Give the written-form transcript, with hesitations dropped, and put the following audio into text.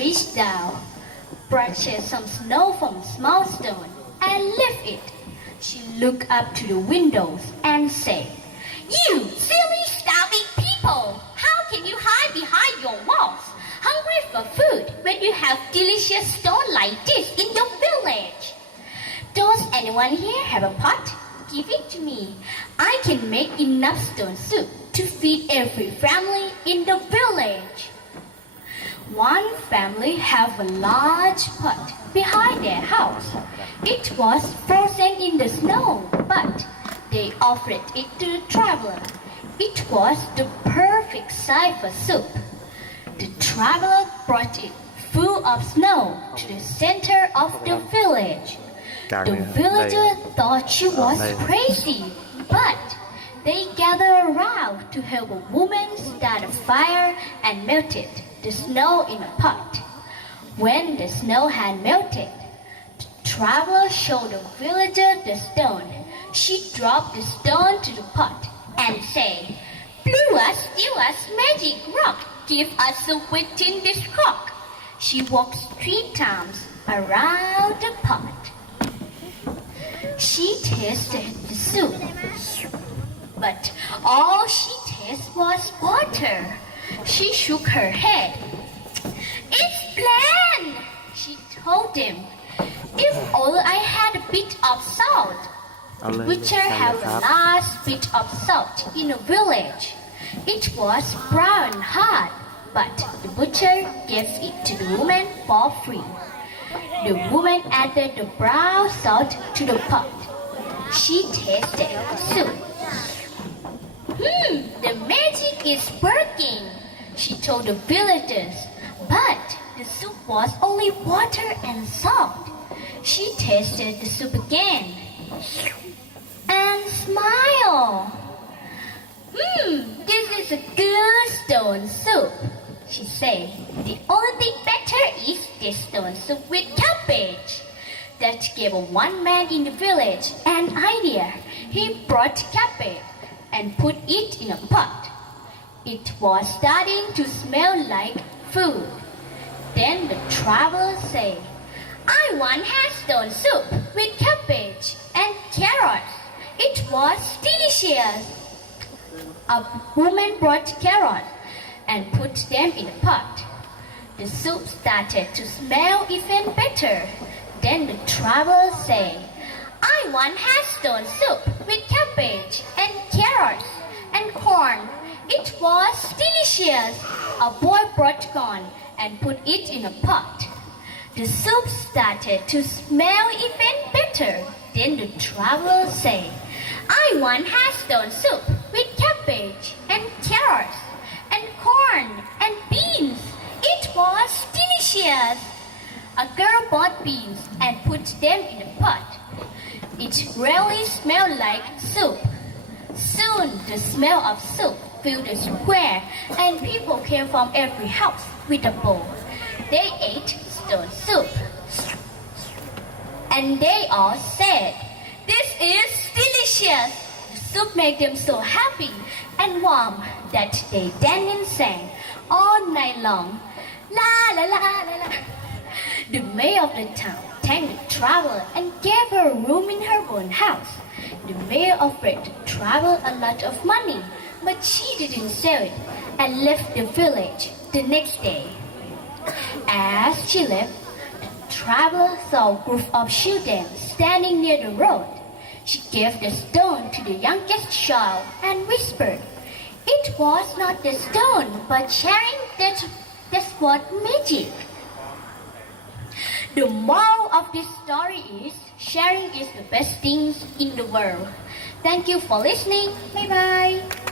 reached down, brushed some snow from a small stone, and left it. She looked up to the windows and said, "You silly, starving people! How can you hide behind your walls, hungry for food, when you have delicious stone like this in your village? Does anyone here have a pot? Give it to me. I can make enough stone soup to feed every family in the village." One family have a large pot behind their house. It was frozen in the snow, but they offered it to the traveler. It was the perfect size for soup. The traveler brought it full of snow to the center of the village. The villagers thought she was crazy, but they gathered around to help a woman start a fire and melted the snow in a pot. When the snow had melted, the traveler showed the villager the stone. She dropped the stone to the pot and said, "Blew us, steal us, magic rock, give us a within this crock." She walked 3 times around the pot. She tasted the soup, but all she tasted was water. She shook her head. "It's bland," she told them. "If only I had a bit of salt." The butcher had a large bit of salt in a village. It was brown and hard, but the butcher gave it to the woman for free. The woman added the brown salt to the pot. She tasted the soup. The magic is working," she told the villagers. But the soup was only water and salt. She tasted the soup again and smiled. "This is a good stone soup," she said. "The only thing better is this stone soup with cabbage." That gave one man in the village an idea. He brought cabbage and put it in a pot. It was starting to smell like food. Then the traveler said, "I want stone soup with cabbage and carrots. It was delicious." A woman brought carrots and put them in a pot. The soup started to smell even better. Then the traveler said, "I want stone soup with cabbage and carrots and corn. It was delicious." A boy brought corn and put it in a pot. The soup started to smell even better. Then the traveler said, "I want stone soup with cabbage and carrots and corn and beans. It was delicious." A girl bought beans and put them in a pot. It really smelled like soup. Soon the smell of soup filled the square, and people came from every house with a bowl. They ate stone soup, and they all said, "This is delicious." The soup made them so happy and warm that they danced and sang all night long. La la la la la. The mayor of the town thanked the traveler and gave her a room in her own house. The mayor offered the traveler a lot of money, but she didn't sell it and left the village the next day. As she left, the traveler saw a group of children standing near the road. She gave the stone to the youngest child and whispered, "It was not the stone, but sharing that's what magic." The moral of this story is sharing is the best thing in the world. Thank you for listening. Bye bye.